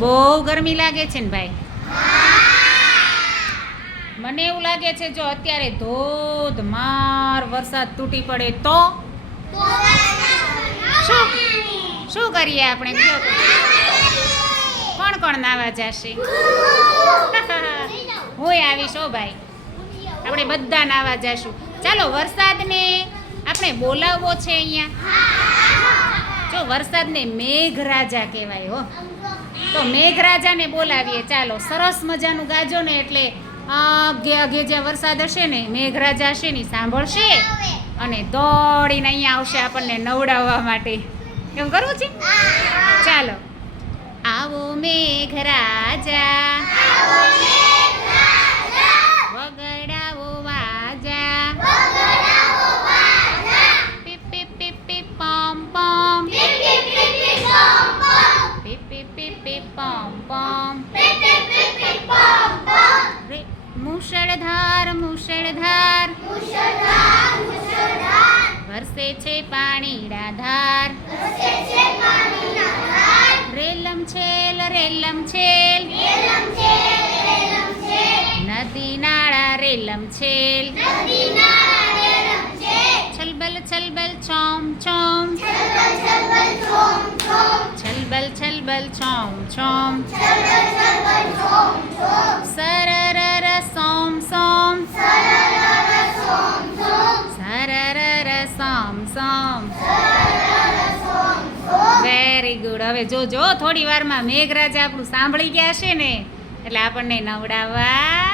બહુ ગરમી લાગે છે ને ભાઈ? મને એવું લાગે છે જો અત્યારે ધોધમાર વરસાદ તૂટી પડે તો શું શું કરીએ આપણે? કયો તો. કોણ કોણ નાવા જશે? હું આવીશ હો ભાઈ, આપણે બધા નાવા જશું. ચાલો વરસાદને આપણે બોલાવવો છે અહીંયા. જો વરસાદને મેઘરાજા કહેવાય હો, તો મેઘરાજાને બોલાવીએ. ચાલો સરસ મજાનું ગાજો ને, એટલે આગે આગે જ્યાં વરસાદ હશે ને, મેઘરાજા હશે ને સાંભળશે અને દોડીને અહીંયા આવશે આપણને નવડાવવા માટે. એમ કરવું છે? ચાલો. આવો મેઘરાજા, વગડાવો વાજા, પીપ પીપ પીપ પીપ પમ પમ, પીપ પીપ પીપ પીપ પમ પમ, મુશળધાર મુશળધાર વરસે છે પાણીના ધાર, રેલમ છેલ નદી નાળા રેલમ છેલ, છલબલ છલબલ છોમ છોમ, છલબલ છલબલ છોમ છોમ, સરરર સોમ સોમ, સરરર સોમ સોમ. Very good. હવે જોજો થોડી વારમાં મેઘરાજા આપણું સાંભળી ગયા છે ને, એટલે આપણને નવડાવવા